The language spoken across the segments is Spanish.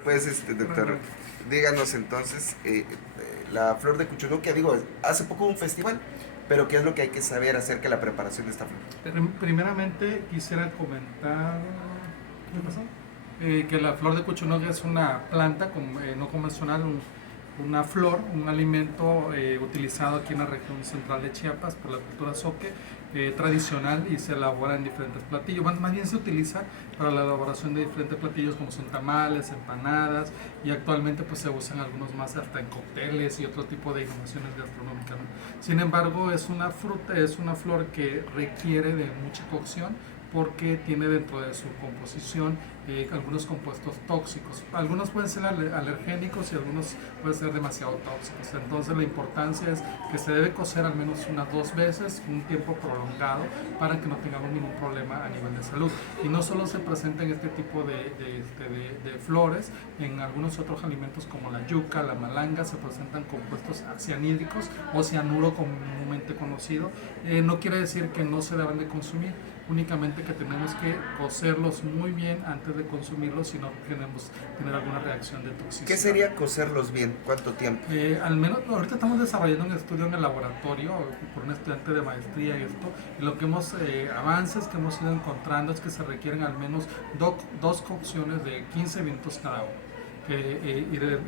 Pues, doctor, díganos entonces, la flor de Cuchunuquia, digo, hace poco hubo un festival, pero ¿qué es lo que hay que saber acerca de la preparación de esta flor? Primeramente quisiera comentar, ¿qué pasó? Que la flor de cuchunoga es una planta no convencional, una flor, un alimento utilizado aquí en la región central de Chiapas por la cultura zoque, tradicional, y se elabora en diferentes platillos. Más bien se utiliza para la elaboración de diferentes platillos como son tamales, empanadas, y actualmente pues se usan algunos más hasta en cócteles y otro tipo de innovaciones gastronómicas, ¿no? Sin embargo, es una fruta, es una flor que requiere de mucha cocción porque tiene dentro de su composición algunos compuestos tóxicos. Algunos pueden ser alergénicos y algunos pueden ser demasiado tóxicos. Entonces la importancia es que se debe cocer al menos unas 2 veces, un tiempo prolongado, para que no tengamos ningún problema a nivel de salud. Y no solo se presenta en este tipo de flores, en algunos otros alimentos como la yuca, la malanga, se presentan compuestos cianhídricos o cianuro comúnmente conocido. No quiere decir que no se deban de consumir, únicamente que tenemos que cocerlos muy bien antes de consumirlos, si no queremos tener alguna reacción de toxicidad. ¿Qué sería cocerlos bien? ¿Cuánto tiempo? Al menos ahorita estamos desarrollando un estudio en el laboratorio por un estudiante de maestría y esto, y lo que avances que hemos ido encontrando es que se requieren al menos dos cocciones de 15 minutos cada uno,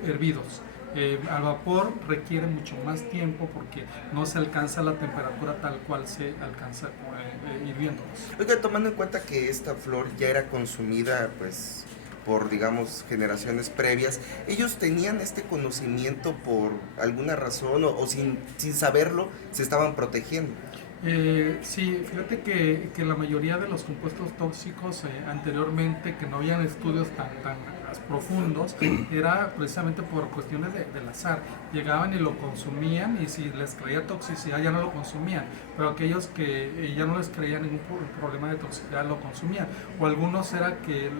hervidos. Al vapor requiere mucho más tiempo porque no se alcanza la temperatura tal cual se alcanza hirviéndolos. Oiga, tomando en cuenta que esta flor ya era consumida, pues, por, digamos, generaciones previas, ¿ellos tenían este conocimiento por alguna razón o sin saberlo se estaban protegiendo? Sí, fíjate que la mayoría de los compuestos tóxicos anteriormente, que no habían estudios tan profundos, era precisamente por cuestiones del azar. Llegaban y lo consumían, y si les creía toxicidad ya no lo consumían, pero aquellos que ya no les creía ningún problema de toxicidad lo consumían. O algunos era que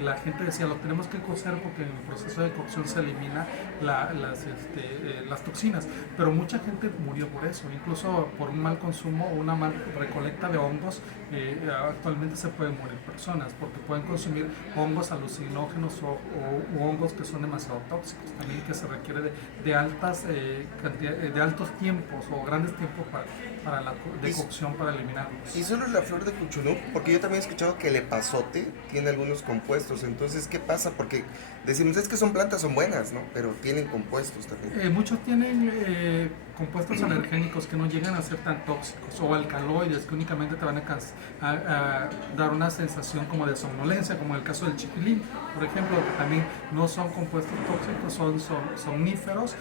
la gente decía, lo tenemos que cocer porque en el proceso de cocción se elimina las toxinas, pero mucha gente murió por eso, incluso por un mal consumo o una mal recolecta de hongos. Actualmente se pueden morir personas porque pueden consumir hongos alucinógenos o hongos que son demasiado tóxicos, también que se requiere de altos tiempos o grandes tiempos para de cocción para eliminarlos. Y solo la flor de Cuchunú, porque yo también he escuchado que el epazote tiene algunos compuestos. Entonces, ¿qué pasa? Porque decimos, es que son plantas, son buenas, ¿no? Pero tienen compuestos también. Muchos tienen compuestos alergénicos que no llegan a ser tan tóxicos, o alcaloides que únicamente te van a dar una sensación como de somnolencia, como en el caso del chipilín, por ejemplo, que también no son compuestos tóxicos, son somníferos,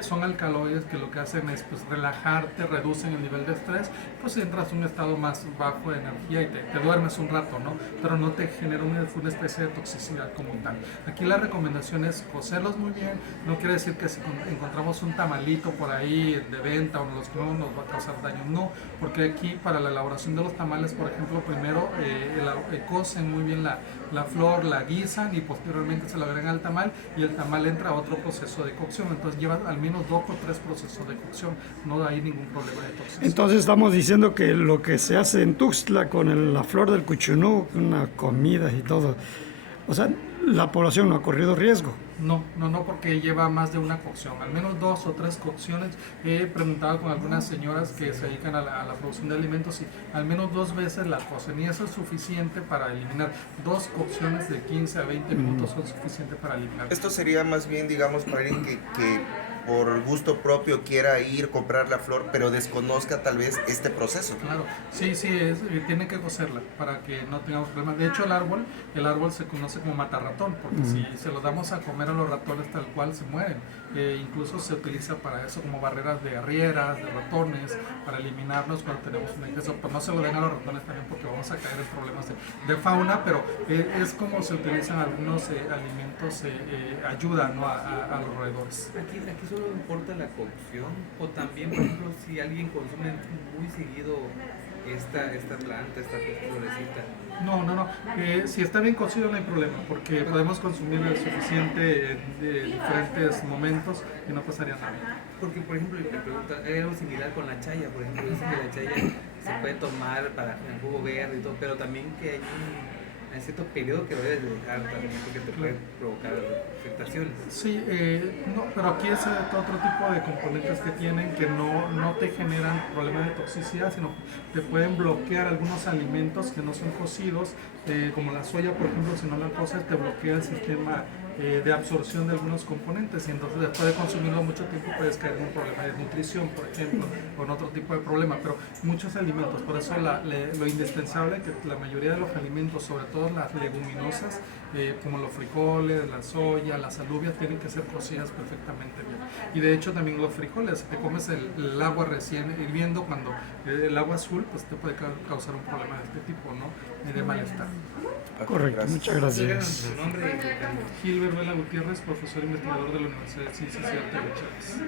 son alcaloides que lo que hacen es pues relajarte, reducen el nivel de estrés, pues entras en un estado más bajo de energía y te duermes un rato, ¿no? Pero no te genera una especie de toxicidad como tal. Aquí la recomendación es cocerlos muy bien. No quiere decir que si encontramos un tamalito por ahí de venta o los comemos nos va a causar daño, no, porque aquí para la elaboración de los tamales, por ejemplo, primero cocen muy bien la flor, la guisan y posteriormente se la agregan al tamal, y el tamal entra a otro proceso de cocción. Entonces lleva al menos 2 o 3 procesos de cocción, no hay ningún problema de toxicidad. Entonces estamos diciendo que lo que se hace en Tuxtla con la flor del cuchunú, una comida y todo, o sea, la población no ha corrido riesgo. No, porque lleva más de una cocción, al menos 2 o 3 cocciones. He preguntado con algunas señoras que se dedican a la producción de alimentos y al menos 2 veces la cocen, y eso es suficiente para eliminar. 2 cocciones de 15 a 20 minutos son suficientes para eliminar. Esto sería más bien, digamos, para alguien que por gusto propio quiera ir, comprar la flor, pero desconozca tal vez este proceso. Claro, sí, tiene que cocerla para que no tengamos problemas. De hecho, el árbol se conoce como matarratón, porque si se lo damos a comer a los ratones tal cual se mueren. Incluso se utiliza para eso como barreras de arrieras, de ratones, para eliminarlos cuando tenemos un exceso. Pues no se lo den a los ratones también porque vamos a caer en problemas de fauna, pero es como se utilizan algunos alimentos, ayuda, ¿no? a los roedores. Aquí solo importa la cocción, o también, por ejemplo, si alguien consume muy seguido esta planta, esta florecita. No. Si está bien cocido no hay problema, porque podemos consumir el suficiente de diferentes momentos y no pasaría nada. Porque, por ejemplo, me pregunta, hay algo similar con la chaya, por ejemplo, dicen que la chaya se puede tomar para el jugo verde y todo, pero también que hay hay cierto periodo que lo debes de dejar también porque te puede provocar afectaciones. Sí, no, pero aquí es otro tipo de componentes que tienen que no te generan problemas de toxicidad, sino te pueden bloquear algunos alimentos que no son cocidos, como la soya, por ejemplo, si no la coces, te bloquea el sistema de absorción de algunos componentes y entonces después de consumirlo mucho tiempo puedes caer en un problema de nutrición, por ejemplo, o en otro tipo de problema, pero muchos alimentos, por eso lo indispensable que la mayoría de los alimentos, sobre todo las leguminosas, como los frijoles, la soya, las alubias, tienen que ser cocidas perfectamente bien. Y de hecho también los frijoles, si te comes el agua recién hirviendo, cuando el agua azul, pues te puede causar un problema de este tipo, ¿no? De malestar. Ok, Correcto, gracias. muchas gracias. Su nombre y su cargo. Gilbert Vela Gutiérrez, profesor investigador de la Universidad de Ciencias y Arte de Chávez.